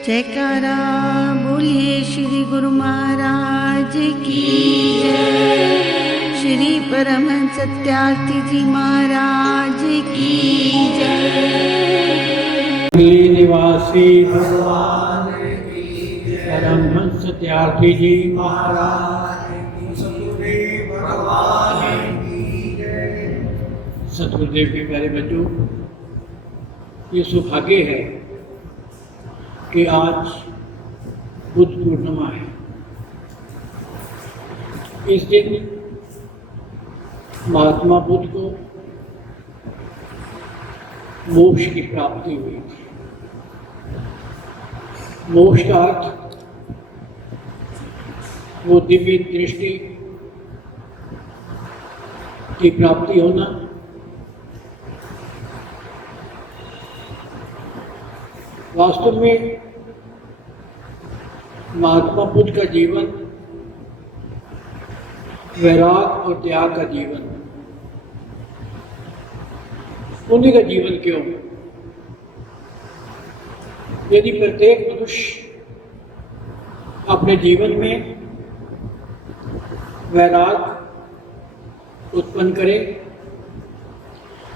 जयकारा बोलिए श्री गुरु महाराज की जय। श्री परमहंस सत्यार्थी जी महाराज की जय। निवासी भगवान की जय। परमहंस सत्यार्थी जी महाराज की सतगुरु भगवान की जय। सतगुरुदेव के प्यारे बच्चों, ये सौभाग्य है कि आज बुद्ध पूर्णिमा है। इस दिन महात्मा बुद्ध को मोक्ष की प्राप्ति हुई थी। मोक्ष का अर्थ वो दिव्य दृष्टि की प्राप्ति होना, वास्तव में महात्मा बुद्ध का जीवन वैराग और त्याग का जीवन, उन्हीं का जीवन क्यों? यदि प्रत्येक मनुष्य अपने जीवन में वैराग उत्पन्न करे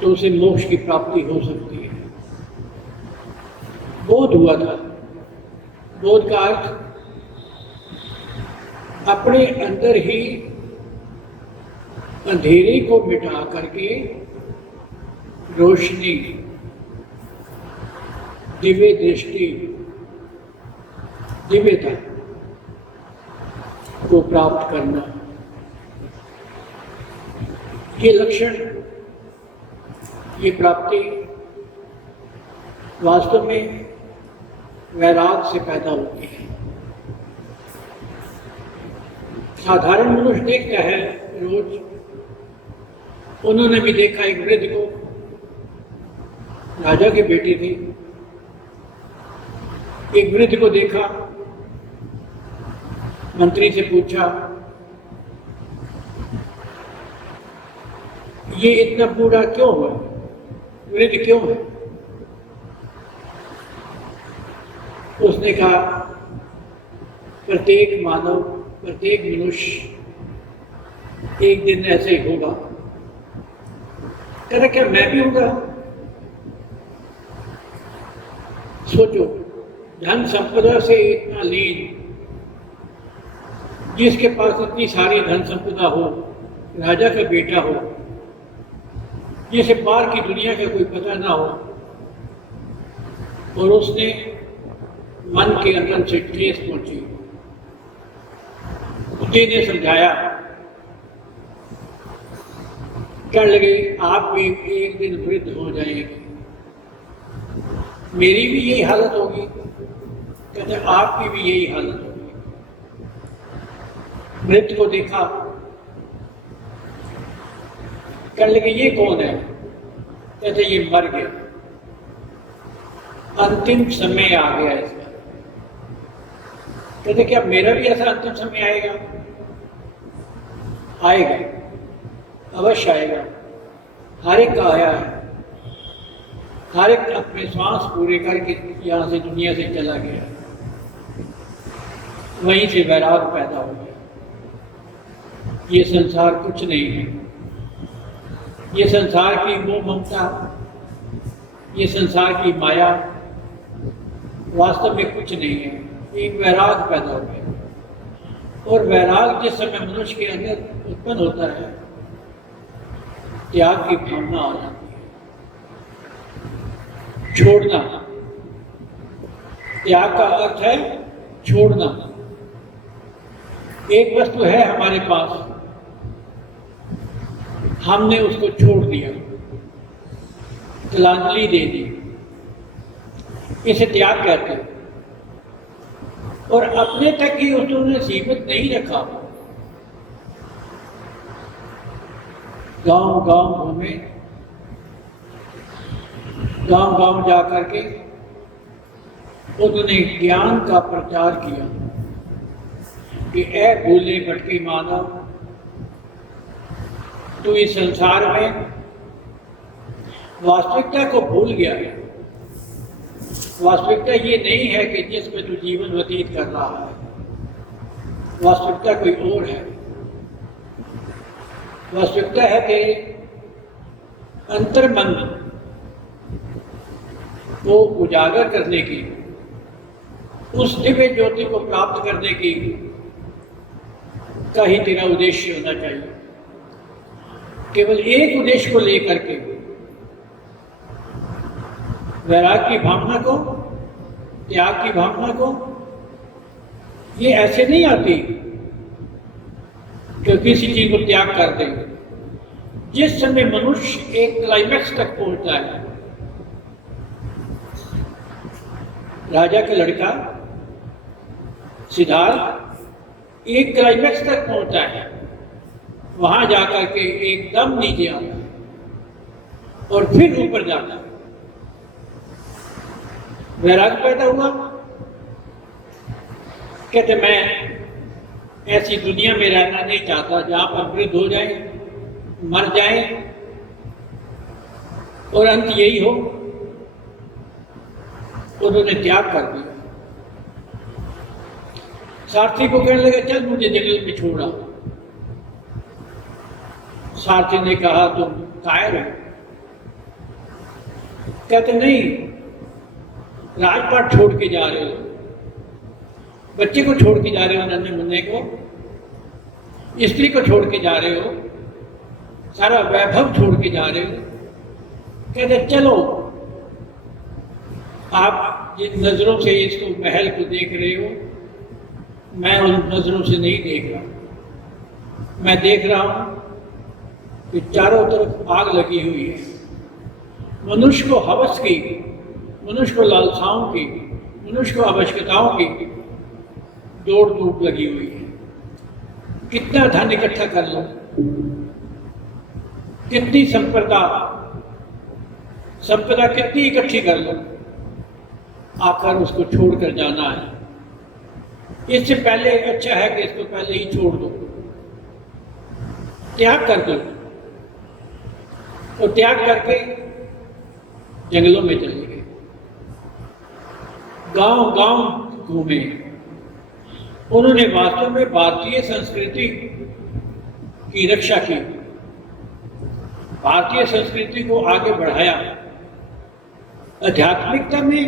तो उसे मोक्ष की प्राप्ति हो सकती है। बोध हुआ था। बोध का अर्थ अपने अंदर ही अंधेरे को मिटा करके रोशनी, दिव्य दृष्टि, दिव्यता को प्राप्त करना, ये लक्षण, ये प्राप्ति वास्तव में वैराग से पैदा होती है। साधारण मनुष्य देखता है रोज। उन्होंने भी देखा एक वृद्ध को, राजा की बेटी थी। एक वृद्ध को देखा, मंत्री से पूछा, ये इतना बूढ़ा क्यों हुआ, वृद्ध क्यों है? उसने कहा, प्रत्येक मानव, प्रत्येक मनुष्य एक दिन ऐसे ही होगा। कहता, क्या मैं भी होगा? सोचो, धन संपदा से इतना लीन, जिसके पास इतनी सारी धन संपदा हो, राजा का बेटा हो, जिसे बाहर की दुनिया का कोई पता ना हो, और उसने मन के अंदर से ठेस पहुंची। बुद्धि ने समझाया, कह लगे आप भी एक दिन वृद्ध हो जाएंगे, मेरी भी यही हालत होगी। कहते आपकी भी यही हालत होगी। वृद्ध को देखा, कह लगे ये कौन है? कहते ये मर गया, अंतिम समय आ गया इसका। कहते क्या मेरा भी ऐसा अंतिम समय आएगा? आएगा, अवश्य आएगा। हर एक का आया है। हर एक अपने श्वास पूरे करके यहाँ से दुनिया से चला गया। वहीं से वैराग पैदा हो गया। ये संसार कुछ नहीं है। ये संसार की मोह ममता, ये संसार की माया वास्तव में कुछ नहीं है। एक वैराग पैदा हो गया। और वैराग जिस समय मनुष्य के अंदर उत्पन्न होता है, त्याग की भावना आ जाती है। छोड़ना, त्याग का अर्थ है छोड़ना। एक वस्तु है हमारे पास, हमने उसको छोड़ दिया, तिलांजलि दे दी, इसे त्याग कहते हैं। और अपने तक ही उसने सीमित नहीं रखा। गांव गांव घूमे, गांव गांव जा करके उन्होंने ज्ञान का प्रचार किया कि ऐ भूले भटके मानव, तू इस संसार में वास्तविकता को भूल गया है। वास्तविकता ये नहीं है कि जिसमें तू जीवन व्यतीत कर रहा है, वास्तविकता कोई और है। वास्तविकता है कि अंतर्मन को उजागर करने की, उस दिव्य ज्योति को प्राप्त करने की का ही तेरा उद्देश्य होना चाहिए। केवल एक उद्देश्य को लेकर के वैराग की भावना को, त्याग की भावना को, ये ऐसे नहीं आती कि किसी चीज को त्याग कर दे। जिस समय मनुष्य एक क्लाइमैक्स तक पहुंचता है, राजा का लड़का सिद्धार्थ एक क्लाइमैक्स तक पहुंचता है, वहां जाकर के एकदम नीचे आता है और फिर ऊपर जाता है। वैराग पैदा हुआ, कहते मैं ऐसी दुनिया में रहना नहीं चाहता जहां पर वृद्ध हो जाए, मर जाए और अंत यही हो। उन्होंने त्याग कर दिया। सारथी को कहने लगे चल मुझे जंगल में छोड़ा। सारथी ने कहा तुम कायर हो। कहते नहीं, राजपाट छोड़ के जा रहे हो, बच्चे को छोड़ के जा रहे हो, नन्हे मुन्ने को, स्त्री को छोड़ के जा रहे हो, सारा वैभव छोड़ के जा रहे हो। कहते चलो, आप जिन नजरों से इसको महल को देख रहे हो, मैं उन नजरों से नहीं देख रहा। मैं देख रहा हूं कि चारों तरफ आग लगी हुई है। मनुष्य को हवस की, मनुष्य को लालसाओं की, मनुष्य को आवश्यकताओं की दौड़ धूप लगी हुई है। कितना धन इकट्ठा कर लो, कितनी संपदा कितनी इकट्ठी कर लो, आकर उसको छोड़कर जाना है। इससे पहले अच्छा है कि इसको पहले ही छोड़ दो, त्याग कर दो। और त्याग करके जंगलों में चले गए, गांव-गांव घूमे। उन्होंने वास्तव में भारतीय संस्कृति की रक्षा की, भारतीय संस्कृति को आगे बढ़ाया। आध्यात्मिकता में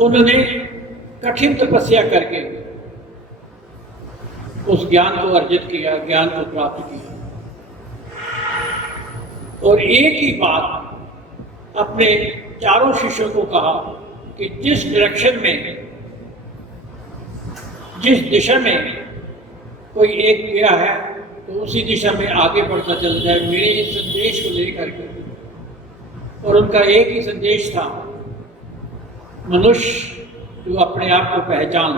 उन्होंने कठिन तपस्या करके उस ज्ञान को अर्जित किया, ज्ञान को प्राप्त किया। और एक ही बात अपने चारों शिष्यों को कहा कि जिस डायरेक्शन में, जिस दिशा में कोई एक गया है तो उसी दिशा में आगे बढ़ता चल जाए, मेरे इस संदेश को लेकर के। और उनका एक ही संदेश था, मनुष्य तू अपने आप को पहचान,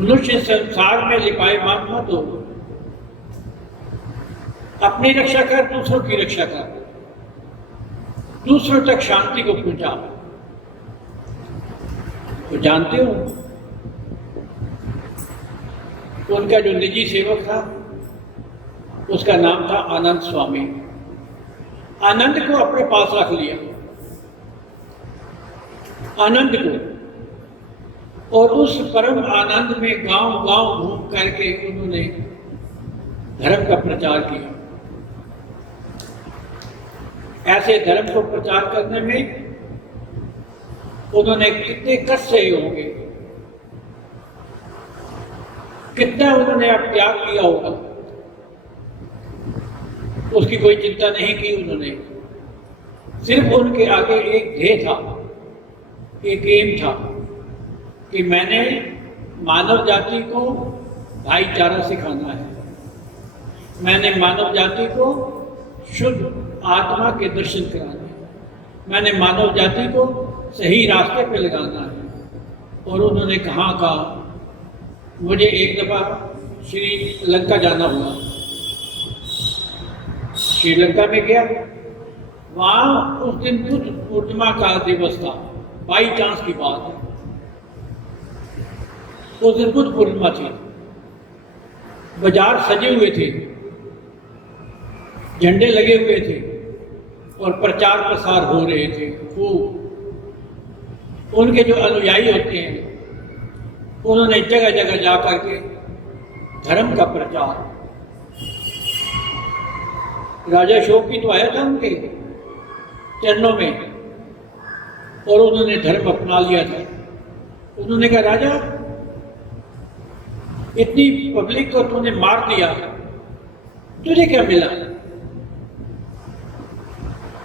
मनुष्य संसार में लिपायमान मत हो, अपनी रक्षा कर, दूसरों की रक्षा कर, दूसरों तक शांति को पहुंचा। तो जानते हो उनका जो निजी सेवक था उसका नाम था आनंद स्वामी। आनंद को अपने पास रख लिया, आनंद को, और उस परम आनंद में गांव-गांव घूम करके उन्होंने धर्म का प्रचार किया। ऐसे धर्म को प्रचार करने में उन्होंने कितने कष्ट सहे होंगे, कितना उन्होंने अब त्याग किया होगा, उसकी कोई चिंता नहीं की उन्होंने। सिर्फ उनके आगे एक ध्येय था, एक एम था कि मैंने मानव जाति को भाईचारा सिखाना है, मैंने मानव जाति को शुद्ध आत्मा के दर्शन कराने हैं, मैंने मानव जाति को सही रास्ते पे लगाना है। और उन्होंने कहा मुझे एक दफा श्रीलंका जाना हुआ, श्रीलंका में गया, वहां उस दिन बुद्ध पूर्णिमा का दिवस था, बाई चांस की बात है, उस दिन बुद्ध पूर्णिमा थी। बाजार सजे हुए थे, झंडे लगे हुए थे और प्रचार प्रसार हो रहे थे खूब। उनके जो अनुयायी होते हैं उन्होंने जगह जगह जा कर के धर्म का प्रचार। राजा अशोक की तो आया था उनके चरणों में और उन्होंने धर्म अपना लिया था। उन्होंने कहा, राजा इतनी पब्लिक को तूने मार दिया, तुझे क्या मिला?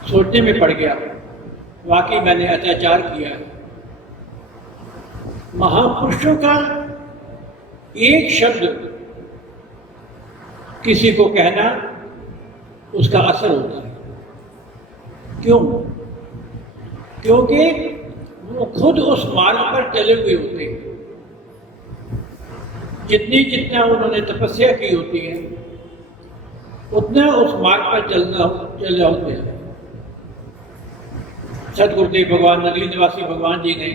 सोचने में पड़ गया, वाकई मैंने अत्याचार किया है। महापुरुषों का एक शब्द किसी को कहना, उसका असर होता है। क्यों? क्योंकि वो खुद उस मार्ग पर चले हुए होते हैं। जितना उन्होंने तपस्या की होती है उतना उस मार्ग पर चले होते हैं। सदगुरुदेव भगवान नगली निवासी भगवान जी ने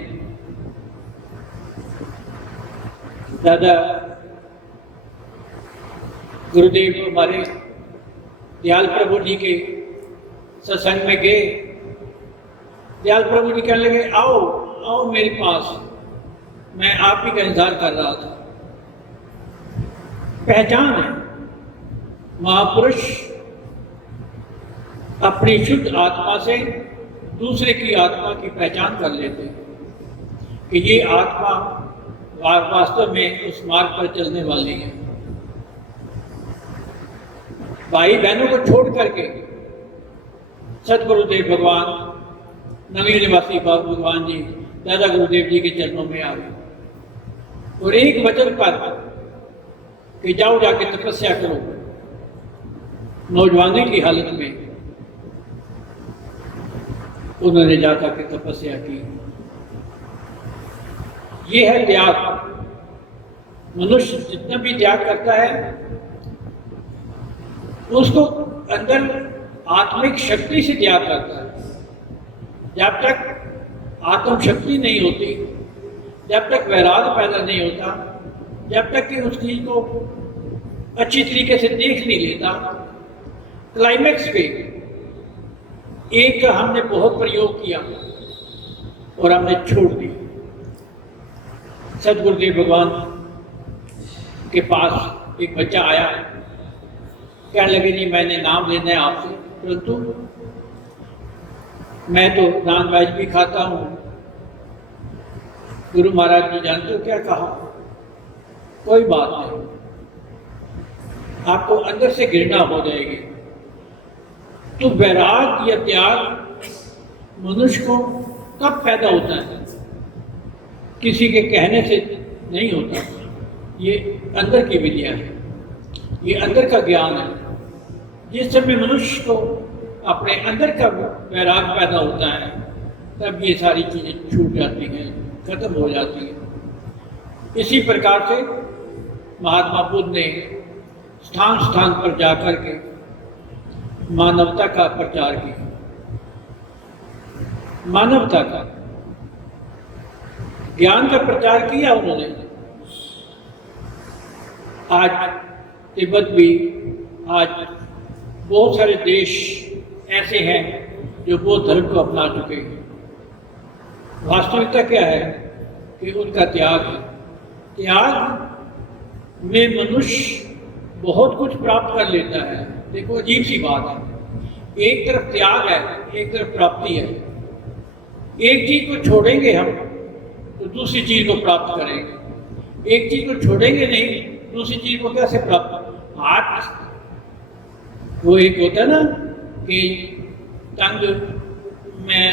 दादा गुरुदेव हमारे दयाल प्रभु जी के सत्संग में गए। दयाल प्रभु जी कहने लगे, आओ आओ मेरे पास, मैं आप ही का इंतजार कर रहा था। पहचान है, महापुरुष अपनी शुद्ध आत्मा से दूसरे की आत्मा की पहचान कर लेते हैं कि ये आत्मा वास्तव में उस मार्ग पर चलने वाली है। भाई बहनों को छोड़ करके सदगुरुदेव भगवान नगली निवासी भगवान जी दादा गुरुदेव जी के चरणों में आ गए और एक वचन पर कि जाओ जाके तपस्या करो। नौजवानी की हालत में उन्होंने जाकर के तपस्या की। ये है त्याग। मनुष्य जितना भी त्याग करता है उसको अंदर आत्मिक शक्ति से त्याग करता है। जब तक आत्म शक्ति नहीं होती, जब तक वैराग पैदा नहीं होता, जब तक कि उस चीज को अच्छी तरीके से देख नहीं लेता, क्लाइमैक्स पे एक का हमने बहुत प्रयोग किया और हमने छोड़ दिया। सदगुरुदेव भगवान के पास एक बच्चा आया, कहने लगे, जी मैंने नाम लेना है आपसे, परंतु मैं तो नॉन वेज भी खाता हूँ। गुरु महाराज जी जानते हो क्या कहा? कोई बात नहीं, आपको अंदर से घृणा हो जाएगी। तो वैराग या त्याग मनुष्य को कब पैदा होता है? किसी के कहने से नहीं होता। ये अंदर की विद्या है, ये अंदर का ज्ञान है। जिस समय मनुष्य को अपने अंदर का वैराग पैदा होता है तब ये सारी चीज़ें छूट जाती हैं, खत्म हो जाती हैं। इसी प्रकार से महात्मा बुद्ध ने स्थान स्थान पर जाकर के मानवता का प्रचार किया। मानवता का ज्ञान का प्रचार किया उन्होंने। आज तिब्बत भी, आज बहुत सारे देश ऐसे हैं जो बौद्ध धर्म को अपना चुके हैं। वास्तविकता क्या है कि उनका त्याग है। त्याग में मनुष्य बहुत कुछ प्राप्त कर लेता है। देखो अजीब सी बात है, एक तरफ त्याग है, एक तरफ प्राप्ति है। एक चीज को छोड़ेंगे हम तो दूसरी चीज को प्राप्त करेंगे, एक चीज को छोड़ेंगे नहीं दूसरी चीज को कैसे प्राप्त? हाथ, वो एक होता है ना कि तंग में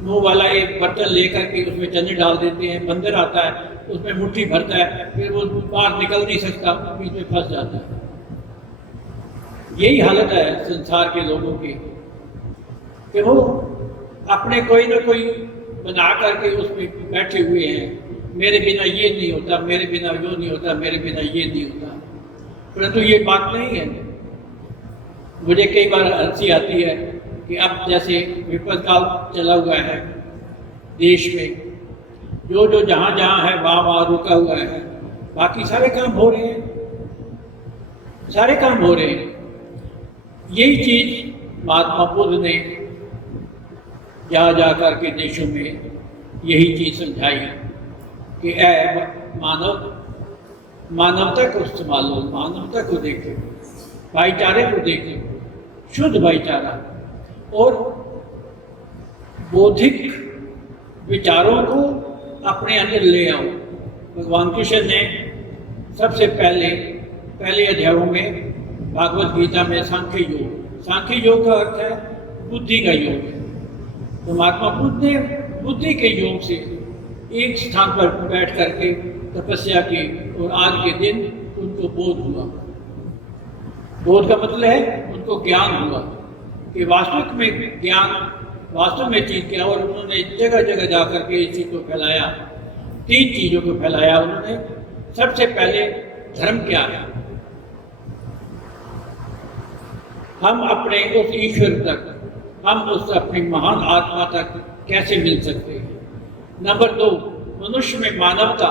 मुंह वाला एक बर्तन लेकर के उसमें चने डाल देते हैं, बंदर आता है उसमें मुट्ठी भरता है, फिर वो बाहर निकल नहीं सकता, बीच में फंस जाता है। यही हालत है संसार के लोगों की कि वो अपने कोई ना कोई बना करके उसमें बैठे हुए हैं। मेरे बिना ये नहीं होता, मेरे बिना वो नहीं होता, मेरे बिना ये नहीं होता। परंतु ये बात नहीं है। मुझे कई बार हंसी आती है कि अब जैसे विपद काल चला हुआ है देश में, जो जो जहाँ जहाँ है वहाँ वहाँ रुका हुआ है, बाकी सारे काम हो रहे हैं, सारे काम हो रहे हैं। यही चीज़ महात्मा बुद्ध ने जा जा कर के देशों में यही चीज़ समझाई कि ऐ मानवता को संभालो, मानवता को देखो, भाईचारे को देखो, शुद्ध भाईचारा और बौद्धिक विचारों को अपने अंदर ले आओ। भगवान कृष्ण ने सबसे पहले अध्यायों में भागवत गीता में सांख्य योग का अर्थ है बुद्धि का योग। तो महात्मा बुद्ध ने बुद्धि के योग से एक स्थान पर बैठ करके तपस्या की और आज के दिन उनको बोध हुआ। बोध का मतलब है उनको ज्ञान हुआ कि वास्तव में चीज क्या, और उन्होंने जगह जगह जा करके इस चीज को फैलाया। 3 चीजों को फैलाया उन्होंने। सबसे पहले धर्म क्या है, हम अपने उस ईश्वर तक, हम उस अपनी महान आत्मा तक कैसे मिल सकते हैं। नंबर 2, मनुष्य में मानवता,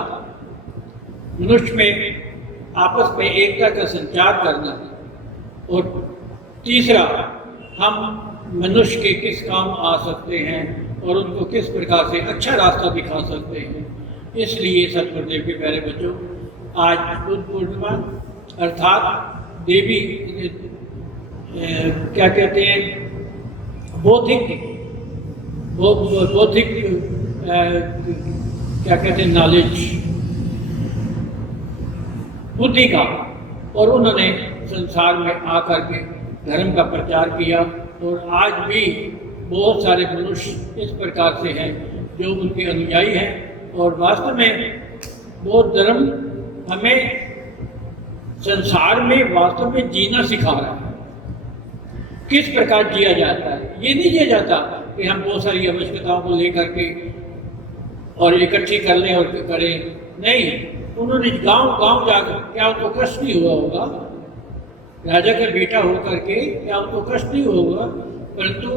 मनुष्य में आपस में एकता का संचार करना। और तीसरा, हम मनुष्य के किस काम आ सकते हैं और उनको किस प्रकार से अच्छा रास्ता दिखा सकते हैं। इसलिए सतगुरुदेव के प्यारे बच्चों, आज बुद्ध पूर्णिमा अर्थात देवी क्या कहते हैं, बौद्धिक क्या कहते हैं, नॉलेज, बुद्धि का। और उन्होंने संसार में आकर के धर्म का प्रचार किया। और आज भी बहुत सारे मनुष्य इस प्रकार से हैं जो उनके अनुयायी हैं। और वास्तव में बौद्ध धर्म हमें संसार में वास्तव में जीना सिखा रहा है। किस प्रकार जिया जाता है, ये नहीं जिया जाता कि हम बहुत सारी आवश्यकताओं को लेकर के और इकट्ठी कर लें और करें। नहीं, उन्होंने गांव जाकर, क्या उनको कष्ट नहीं हुआ होगा, राजा का बेटा होकर के क्या उनको कष्ट नहीं होगा, परंतु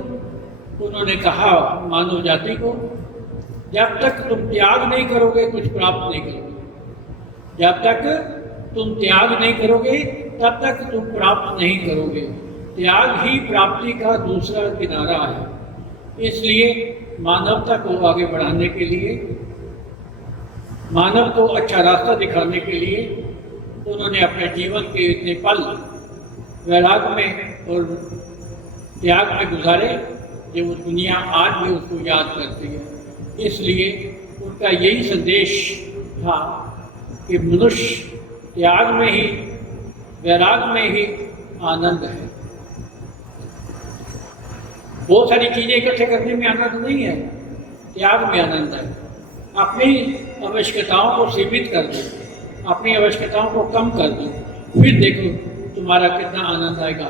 उन्होंने कहा मानव जाति को, जब तक तुम त्याग नहीं करोगे कुछ प्राप्त नहीं करोगे। जब तक तुम त्याग नहीं करोगे तब तक तुम प्राप्त नहीं करोगे। त्याग ही प्राप्ति का दूसरा किनारा है। इसलिए मानवता को आगे बढ़ाने के लिए, मानव को अच्छा रास्ता दिखाने के लिए उन्होंने अपने जीवन के इतने पल वैराग में और त्याग में गुजारे जो दुनिया आज भी उसको याद करती है। इसलिए उनका यही संदेश था कि मनुष्य त्याग में ही, वैराग में ही आनंद है। बहुत सारी चीज़ें इकट्ठे करने में आनंद नहीं है, त्याग में आनंद है। अपनी आवश्यकताओं को सीमित कर दो, अपनी आवश्यकताओं को कम कर दो, फिर देखो तुम्हारा कितना आनंद आएगा।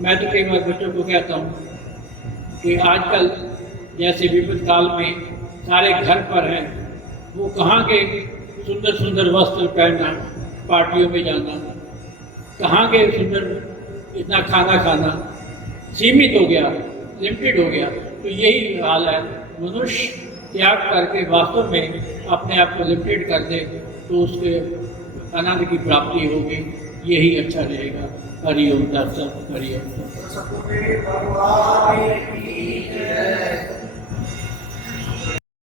मैं तो कई बार बच्चों को कहता हूँ कि आजकल जैसे विपद काल में सारे घर पर हैं, वो कहाँ के सुंदर सुंदर वस्त्र पहनना, पार्टियों में जाना, कहाँ के सुंदर इतना खाना खाना, सीमित हो गया, लिमिटेड हो गया। तो यही हाल है, मनुष्य त्याग करके वास्तव में अपने आप को लिमिटेड कर दे तो उसके आनंद की प्राप्ति होगी। यही अच्छा रहेगा। हरिओम दर्शन, हरिओम।